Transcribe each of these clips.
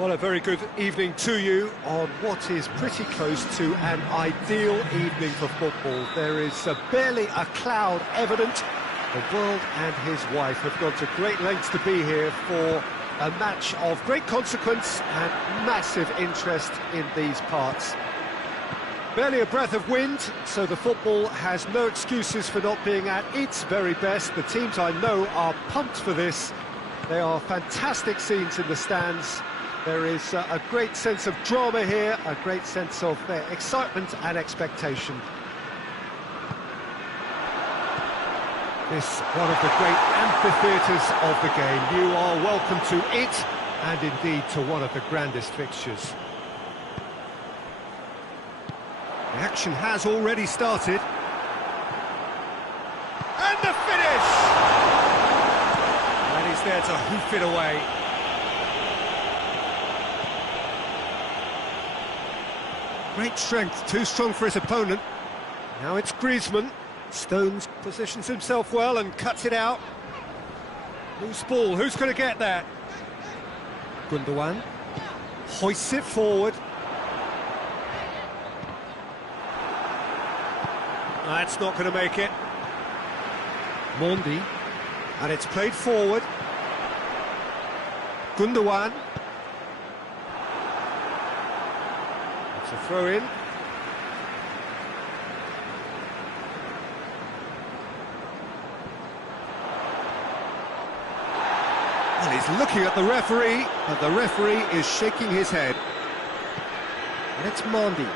Well, a very good evening to you on what is pretty close to an ideal evening for football. There is barely a cloud evident. The world and his wife have gone to great lengths to be here for a match of great consequence and massive interest in these parts. Barely a breath of wind, so the football has no excuses for not being at its very best. The teams I know are pumped for this. They are fantastic scenes in the stands. There is a great sense of drama here, a great sense of excitement and expectation. This one of the great amphitheatres of the game. You are welcome to it, and indeed to one of the grandest fixtures. The action has already started. And the finish! And he's there to hoof it away. Great strength, too strong for his opponent. Now it's Griezmann. Stones positions himself well and cuts it out. Loose ball, who's going to get that? Gundogan hoists it forward. That's not going to make it. Mondi, and it's played forward. Gundogan. It's a throw-in. And he's looking at the referee, but the referee is shaking his head. And it's Mondi.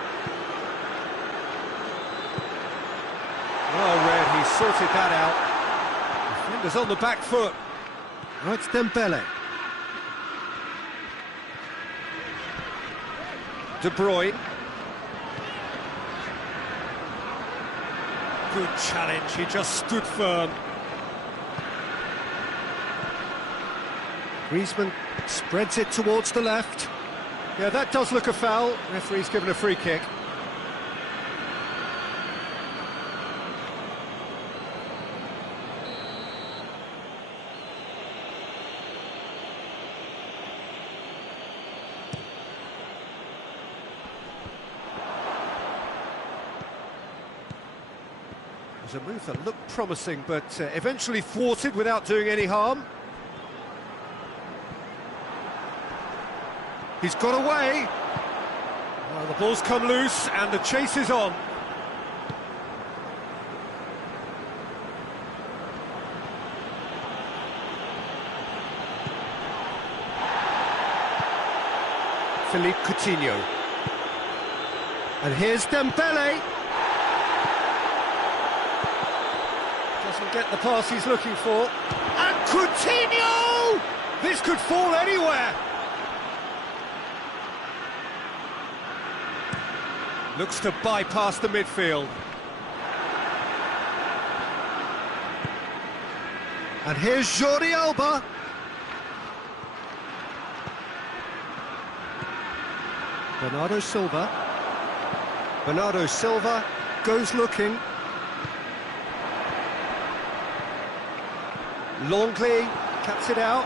Well read, he sorted that out. Defender's on the back foot. Now it's Dembele. De Bruyne. Good challenge, he just stood firm. Griezmann spreads it towards the left. Yeah, that does look a foul. Referee's given a free kick. It was a move that looked promising, but eventually thwarted without doing any harm. He's got away. Well, the ball's come loose and the chase is on. Philippe Coutinho. And here's Dembele. Doesn't get the pass he's looking for. And Coutinho! This could fall anywhere. Looks to bypass the midfield. And here's Jordi Alba. Bernardo Silva. Bernardo Silva goes looking. Longley cuts it out.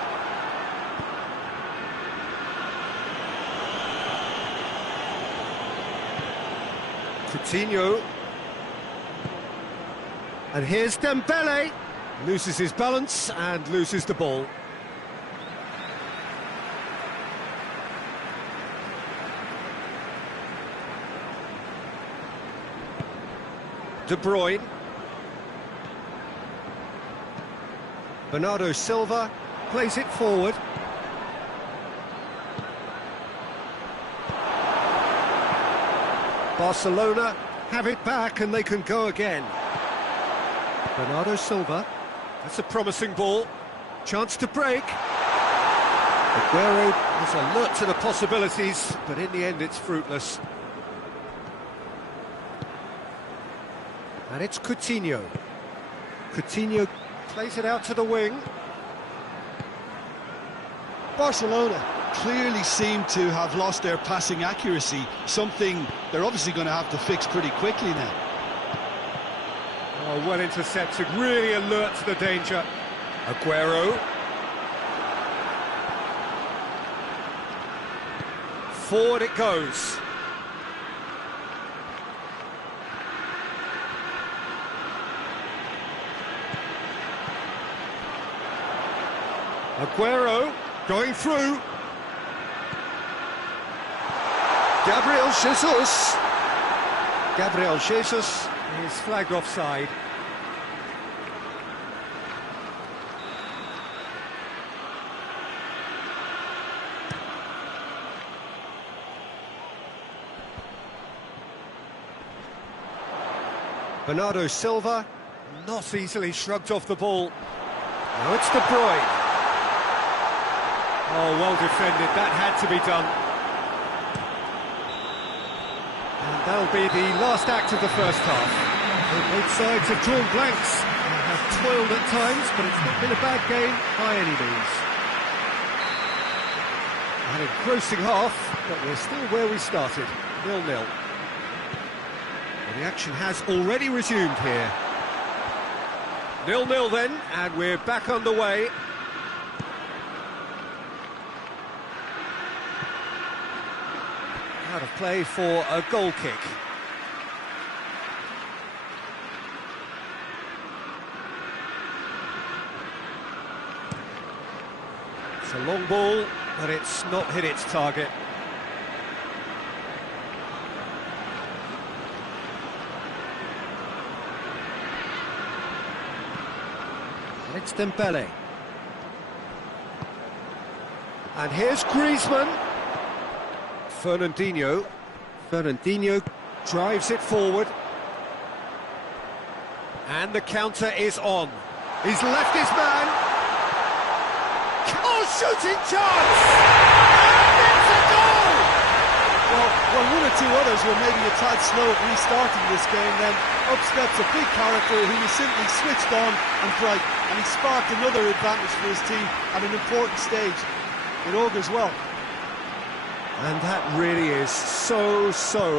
Coutinho. And here's Dembele. Loses his balance and loses the ball. De Bruyne. Bernardo Silva plays it forward. Barcelona have it back and they can go again. Bernardo Silva. That's a promising ball. Chance to break. Aguero is alert to the possibilities, but in the end it's fruitless. And it's Coutinho. Coutinho plays it out to the wing. Barcelona clearly seem to have lost their passing accuracy, something they're obviously going to have to fix pretty quickly now. Oh, well intercepted, really alert to the danger. Aguero. Forward it goes. Aguero going through. Gabriel Jesus. Gabriel Jesus is flagged offside. Bernardo Silva, not easily shrugged off the ball. Now it's De Bruyne. Oh, well defended, that had to be done. And that'll be the last act of the first half. Both sides have drawn blanks and have toiled at times, but it's not been a bad game by any means. An engrossing half, but we're still where we started, 0-0. Well, the action has already resumed here. 0-0 then, and we're back underway. Out of play for a goal kick. It's a long ball, but it's not hit its target. It's Dembele. And here's Griezmann. Fernandinho drives it forward. And the counter is on. He's left his man. Oh, shooting chance! And it's a goal! Well, one or two others were maybe a tad slow at restarting this game, then up steps a big character who was simply switched on and bright, and he sparked another advantage for his team at an important stage. It augurs well. And that really is so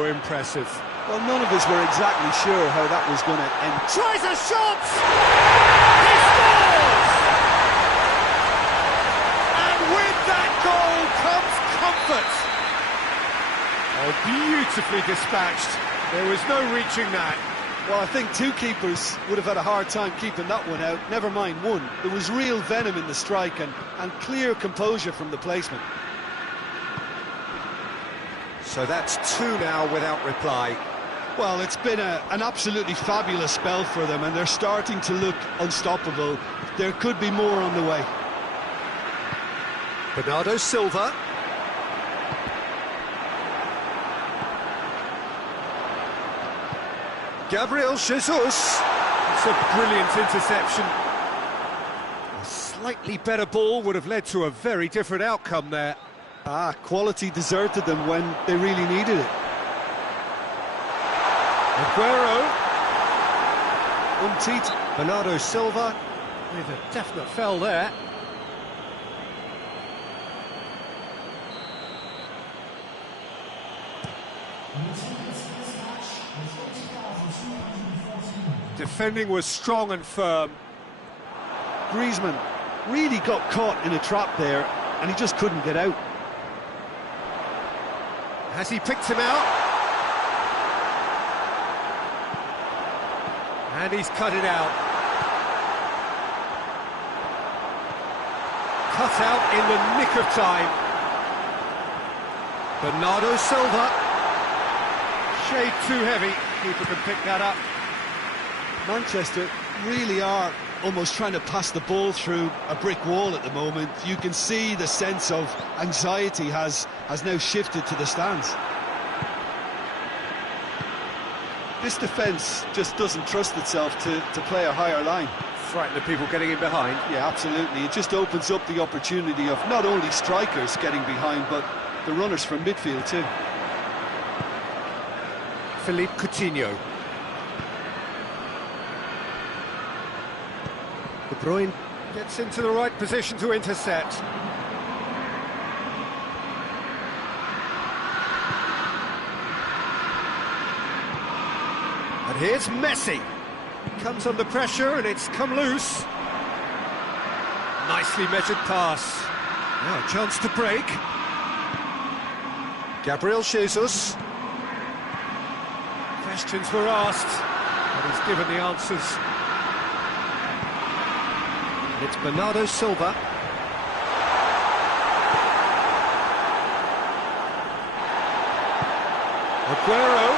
impressive. Well, none of us were exactly sure how that was going to end. Tries a shot! He scores! And with that goal comes comfort. Oh, beautifully dispatched. There was no reaching that. Well, I think two keepers would have had a hard time keeping that one out, never mind one. There was real venom in the strike and clear composure from the placement. So that's two now without reply. Well, it's been an absolutely fabulous spell for them, and they're starting to look unstoppable. There could be more on the way. Bernardo Silva. Gabriel Jesus. It's a brilliant interception. A slightly better ball would have led to a very different outcome there. Quality deserted them when they really needed it. Aguero. Bernardo Silva with a definite foul there. Defending was strong and firm. Griezmann really got caught in a trap there, and he just couldn't get out. Has he picked him out? And he's cut it out. Cut out in the nick of time. Bernardo Silva. Shade too heavy. Keeper can pick that up. Manchester really are almost trying to pass the ball through a brick wall at the moment. You can see the sense of anxiety has now shifted to the stands. This defence just doesn't trust itself to play a higher line. Frighten the people getting in behind. Yeah, absolutely. It just opens up the opportunity of not only strikers getting behind, but the runners from midfield too. Philippe Coutinho. De Bruyne gets into the right position to intercept. And here's Messi. Comes under pressure and it's come loose. Nicely measured pass. Now a chance to break. Gabriel Jesus. Questions were asked, but he's given the answers. And it's Bernardo Silva. Aguero.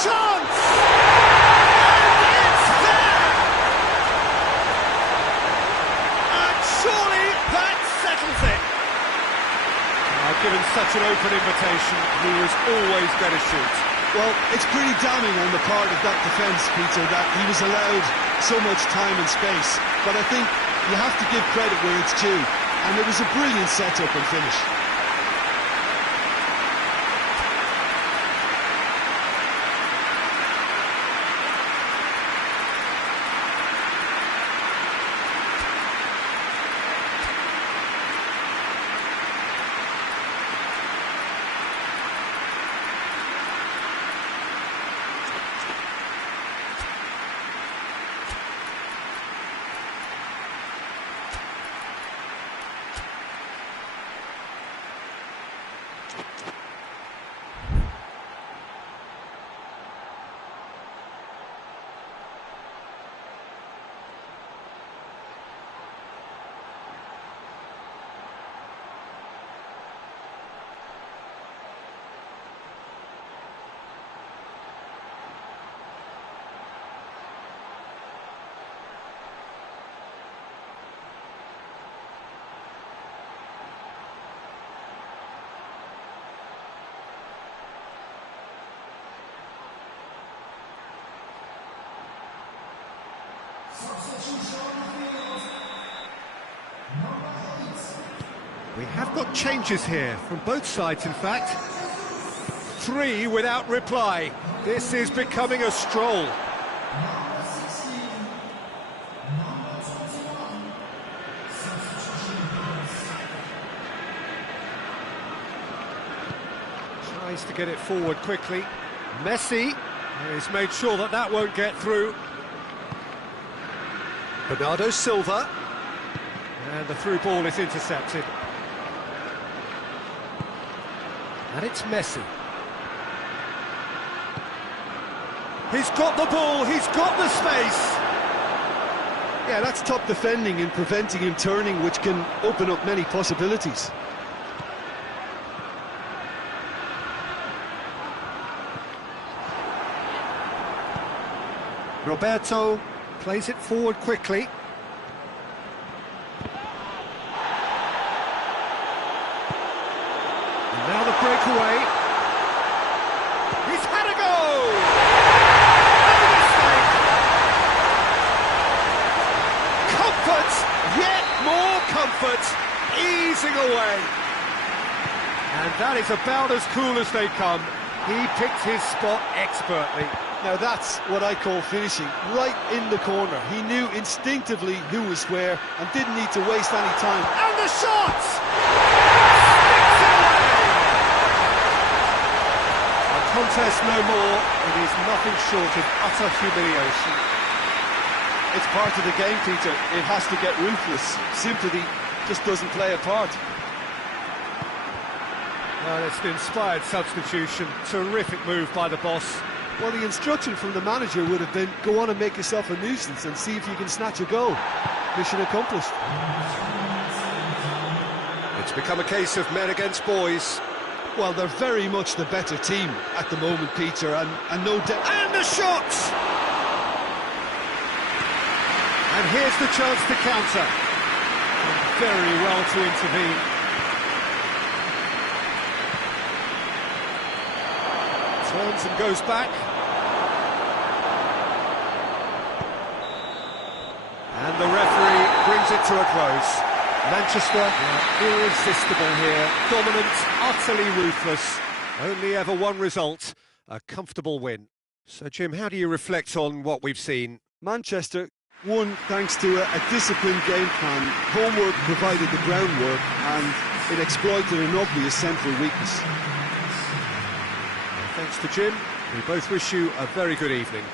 Chance! And it's there! And surely that settles it. Given such an open invitation, he was always going to shoot. Well, it's pretty damning on the part of that defence, Peter, that he was allowed so much time and space. But I think you have to give credit where it's due. And it was a brilliant setup and finish. We have got changes here, from both sides in fact. 3 without reply. This is becoming a stroll. Tries to get it forward quickly. Messi has made sure that that won't get through. Bernardo Silva. And the through ball is intercepted. And it's Messi. He's got the ball, he's got the space. Yeah, that's top defending and preventing him turning, which can open up many possibilities. Roberto plays it forward quickly. And now the breakaway. He's had a go! No mistake! Comfort, yet more comfort, easing away. And that is about as cool as they come. He picked his spot expertly. Now that's what I call finishing, right in the corner. He knew instinctively who was where and didn't need to waste any time. And the shot! Sticks it away! A contest no more. It is nothing short of utter humiliation. It's part of the game, Peter. It has to get ruthless. Sympathy just doesn't play a part. Well, it's an inspired substitution. Terrific move by the boss. Well, the instruction from the manager would have been, go on and make yourself a nuisance and see if you can snatch a goal. Mission accomplished. It's become a case of men against boys. Well, they're very much the better team at the moment, Peter, and no doubt. And the shot! And here's the chance to counter. And very well to intervene. Turns and goes back. And the referee brings it to a close. Manchester, irresistible here. Dominant, utterly ruthless. Only ever one result, a comfortable win. So, Jim, how do you reflect on what we've seen? Manchester won thanks to a disciplined game plan. Homework provided the groundwork and it exploited an obvious central weakness. Thanks to Jim. We both wish you a very good evening.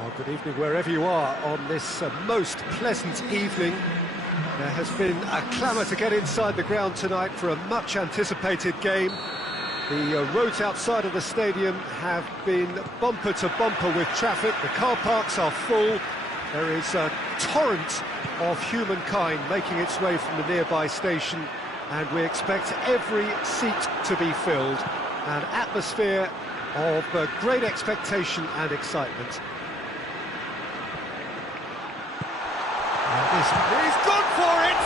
Well, good evening wherever you are on this most pleasant evening. There has been a clamour to get inside the ground tonight for a much-anticipated game. The roads outside of the stadium have been bumper to bumper with traffic. The car parks are full. There is a torrent of humankind making its way from the nearby station, and we expect every seat to be filled. An atmosphere of great expectation and excitement. He's gone for it!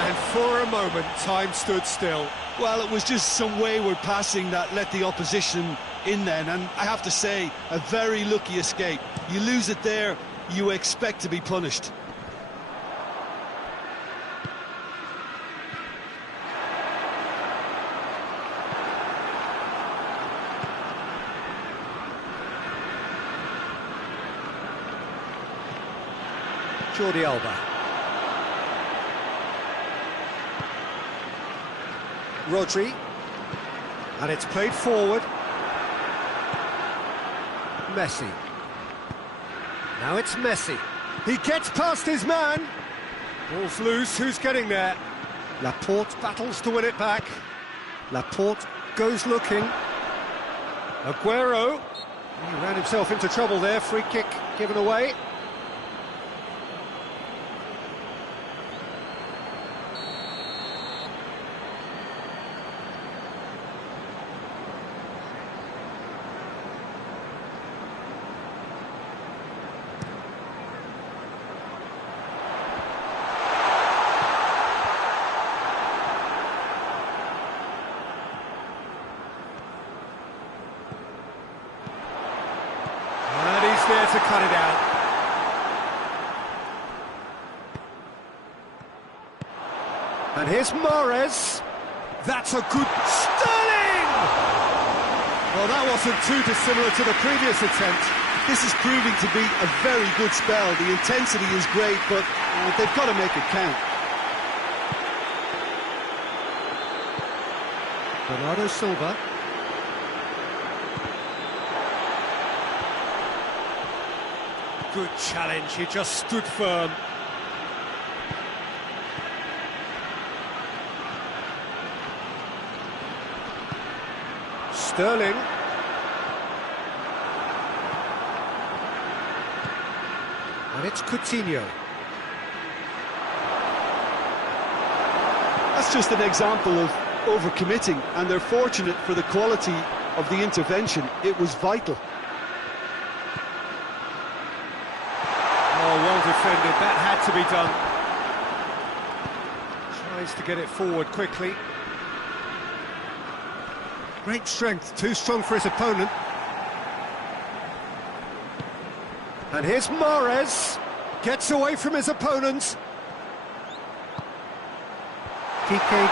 And for a moment, time stood still. Well, it was just some wayward passing that let the opposition in then, and I have to say, a very lucky escape. You lose it there, you expect to be punished. Jordi Alba. Rodri. And it's played forward. Messi. Now it's Messi. He gets past his man. Ball's loose, who's getting there? Laporte battles to win it back. Laporte goes looking. Aguero. He ran himself into trouble there, free kick given away. There to cut it out. And here's Mahrez. That's a good... Sterling! Well, that wasn't too dissimilar to the previous attempt. This is proving to be a very good spell. The intensity is great, but they've got to make it count. Bernardo Silva. Good challenge, he just stood firm. Sterling. And it's Coutinho. That's just an example of overcommitting, and they're fortunate for the quality of the intervention. It was vital. Oh, well defended, that had to be done. Tries to get it forward quickly. Great strength, too strong for his opponent. And here's Mahrez. Gets away from his opponent. Kike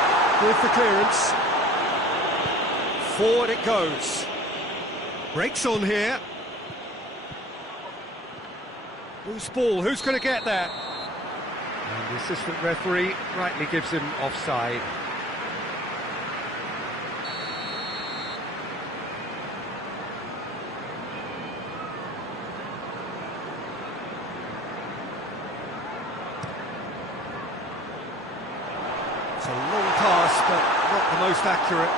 with the clearance. Forward it goes. Breaks on here. Loose ball, who's going to get that? And the assistant referee rightly gives him offside. It's a long pass, but not the most accurate.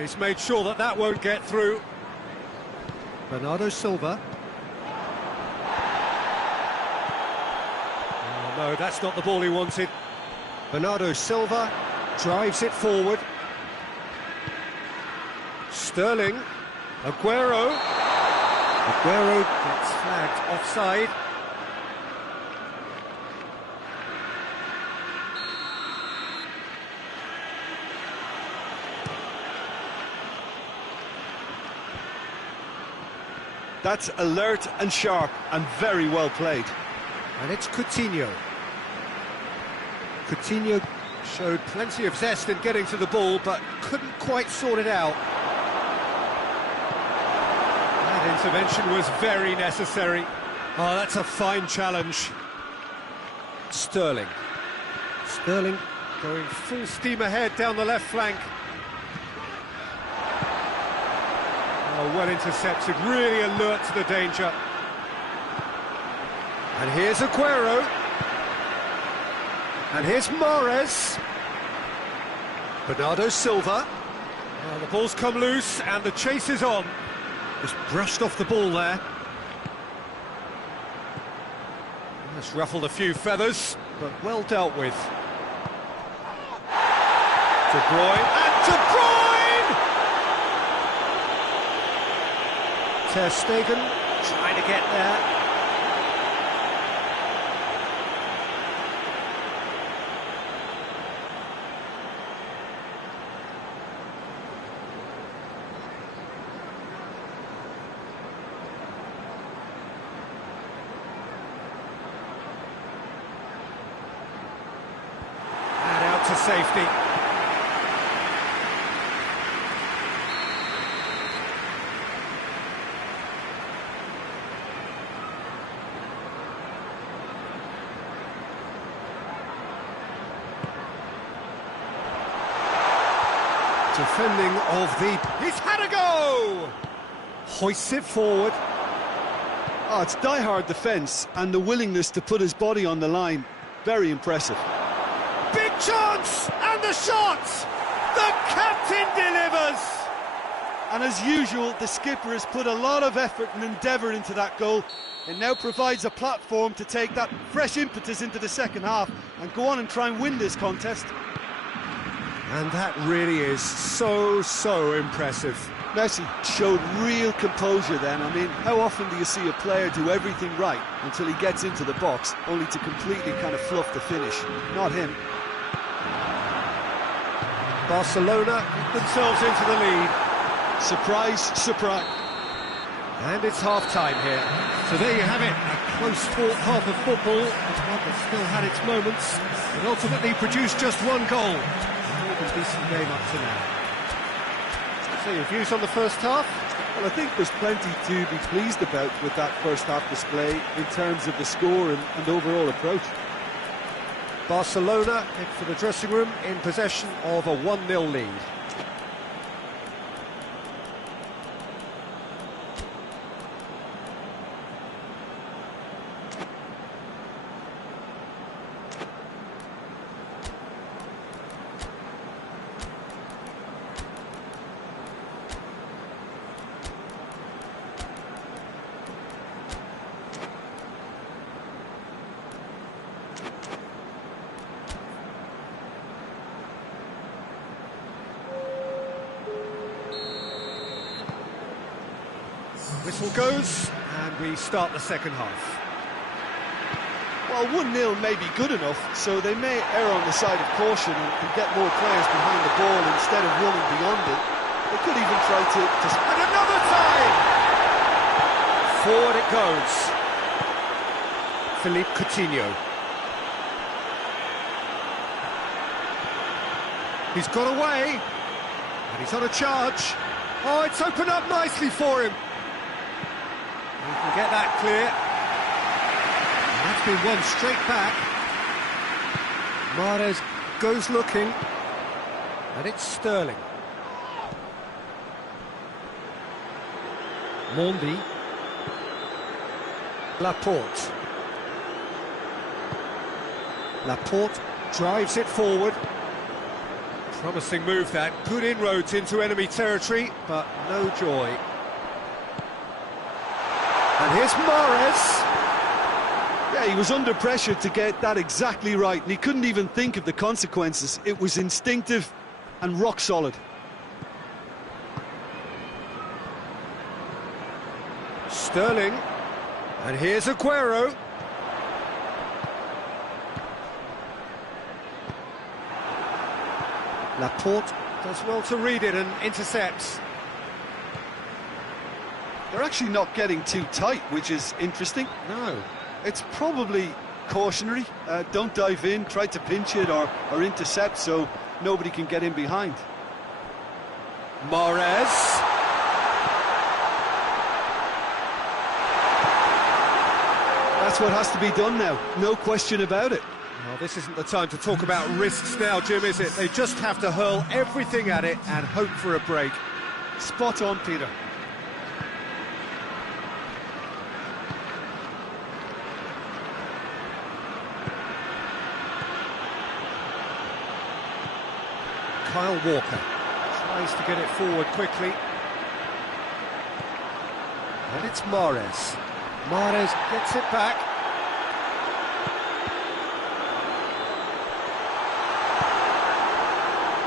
He's made sure that that won't get through. Bernardo Silva. Oh, no, that's not the ball he wanted. Bernardo Silva drives it forward. Sterling. Aguero. Aguero gets flagged offside. That's alert and sharp and very well played. And it's Coutinho. Coutinho showed plenty of zest in getting to the ball, but couldn't quite sort it out. That intervention was very necessary. Oh, that's a fine challenge. Sterling. Sterling going full steam ahead down the left flank. Oh, well intercepted, really alert to the danger. And here's Aguero. And here's Mahrez. Bernardo Silva. Well, the ball's come loose and the chase is on. Just brushed off the ball there. That's ruffled a few feathers, but well dealt with. De Bruyne, and De Bruyne! Ter Stegen trying to get there. And out to safety. Defending of the... He's had a go! Hoists it forward. Oh, it's die-hard defence and the willingness to put his body on the line. Very impressive. Big chance! And the shot! The captain delivers! And as usual, the skipper has put a lot of effort and endeavour into that goal. It now provides a platform to take that fresh impetus into the second half and go on and try and win this contest. And that really is so impressive. Messi showed real composure then. I mean, how often do you see a player do everything right until he gets into the box, only to completely kind of fluff the finish? Not him. Barcelona get themselves into the lead. Surprise, surprise. And it's half-time here. So there you have it, a close-fought half of football, but one that still had its moments, and ultimately produced just one goal. A decent game up to now. So your views on the first half? Well, I think there's plenty to be pleased about with that first half display in terms of the score and overall approach. Barcelona head for the dressing room in possession of a 1-0 lead. Whistle goes, and we start the second half. Well, 1-0 may be good enough, so they may err on the side of caution and get more players behind the ball instead of running beyond it. They could even try to... And another time! Forward it goes. Philippe Coutinho. He's got away, and he's on a charge. Oh, it's opened up nicely for him. He can get that clear. And that's been won straight back. Mahrez goes looking. And it's Sterling. Mondi. Laporte. Laporte drives it forward. Promising move that. Good inroads into enemy territory, but no joy. And here's Mahrez. Yeah, he was under pressure to get that exactly right, and he couldn't even think of the consequences. It was instinctive and rock solid. Sterling. And here's Aguero. Laporte does well to read it and intercepts. They're actually not getting too tight, which is interesting. No. It's probably cautionary. Don't dive in, try to pinch it or intercept so nobody can get in behind. Mahrez. That's what has to be done now, no question about it. Well, this isn't the time to talk about risks now, Jim, is it? They just have to hurl everything at it and hope for a break. Spot on, Peter. Kyle Walker tries to get it forward quickly. And it's Mahrez. Mahrez gets it back.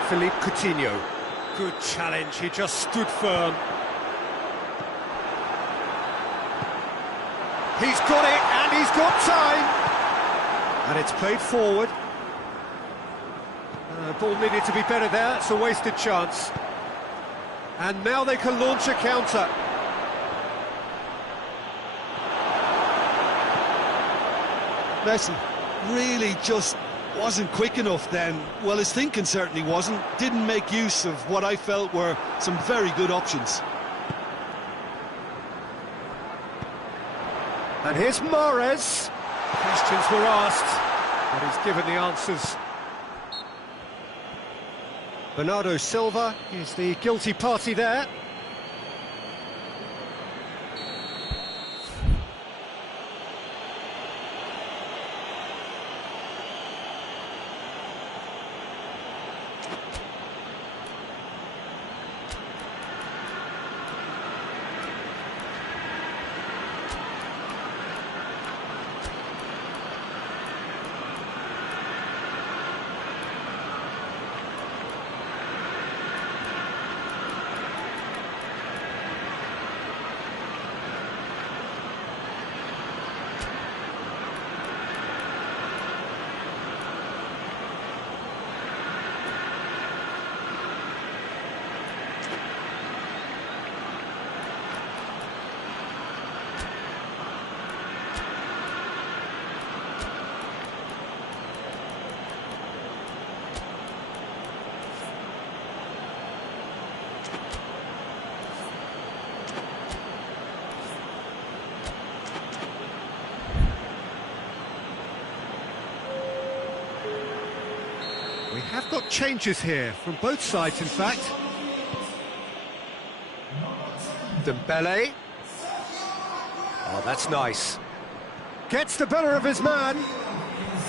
Philippe Coutinho. Good challenge, he just stood firm. He's got it, and he's got time! And it's played forward. Ball needed to be better there, it's a wasted chance. And now they can launch a counter. Messi really just wasn't quick enough then. Well, his thinking certainly wasn't. Didn't make use of what I felt were some very good options. And here's Mahrez. Questions were asked, but he's given the answers. Bernardo Silva is the guilty party there. We have got changes here, from both sides in fact. Dembele. Oh, that's nice. Gets the better of his man.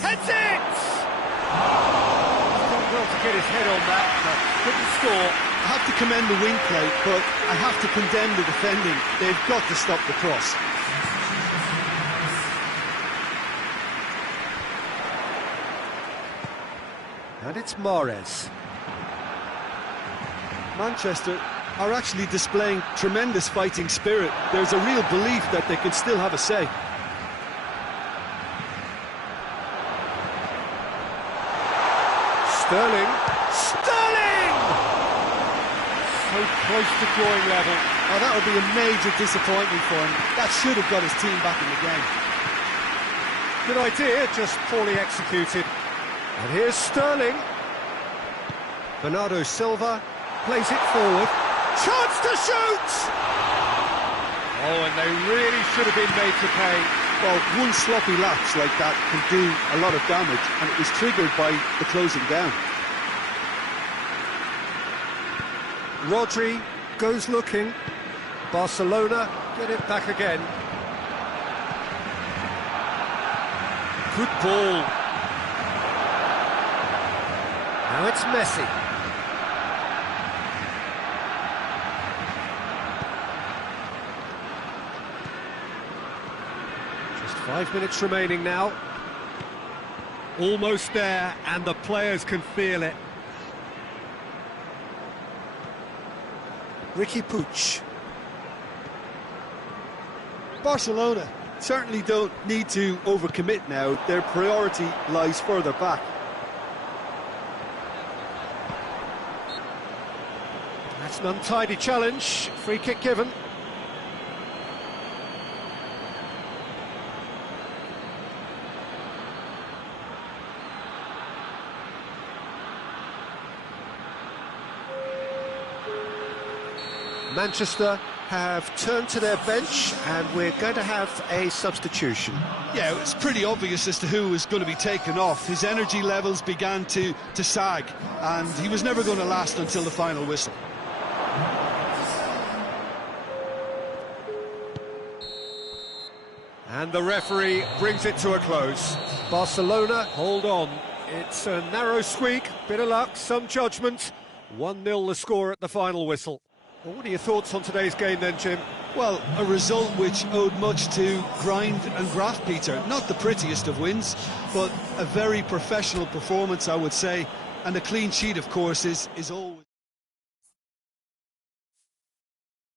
Heads it! Done well to get his head on that, but couldn't score. I have to commend the wing play, but I have to condemn the defending. They've got to stop the cross. And it's Mahrez. Manchester are actually displaying tremendous fighting spirit. There's a real belief that they can still have a say. Sterling. Sterling! So close to drawing level. Oh, that would be a major disappointment for him. That should have got his team back in the game. Good idea, just poorly executed. And here's Sterling. Bernardo Silva plays it forward. Chance to shoot! Oh, and they really should have been made to pay. Well, one sloppy lapse like that can do a lot of damage, and it was triggered by the closing down. Rodri goes looking. Barcelona get it back again. Good ball. Now it's Messi. Just 5 minutes remaining now. Almost there, and the players can feel it. Ricky Puig. Barcelona certainly don't need to overcommit now. Their priority lies further back. That's an untidy challenge. Free kick given. Manchester have turned to their bench, and we're going to have a substitution. Yeah, it was pretty obvious as to who was going to be taken off. His energy levels began to sag, and he was never going to last until the final whistle. And the referee brings it to a close. Barcelona hold on. It's a narrow squeak, bit of luck, some judgment. 1-0 the score at the final whistle. Well, what are your thoughts on today's game then, Jim? Well, a result which owed much to grind and graft, Peter. Not the prettiest of wins, but a very professional performance, I would say. And a clean sheet, of course, is always...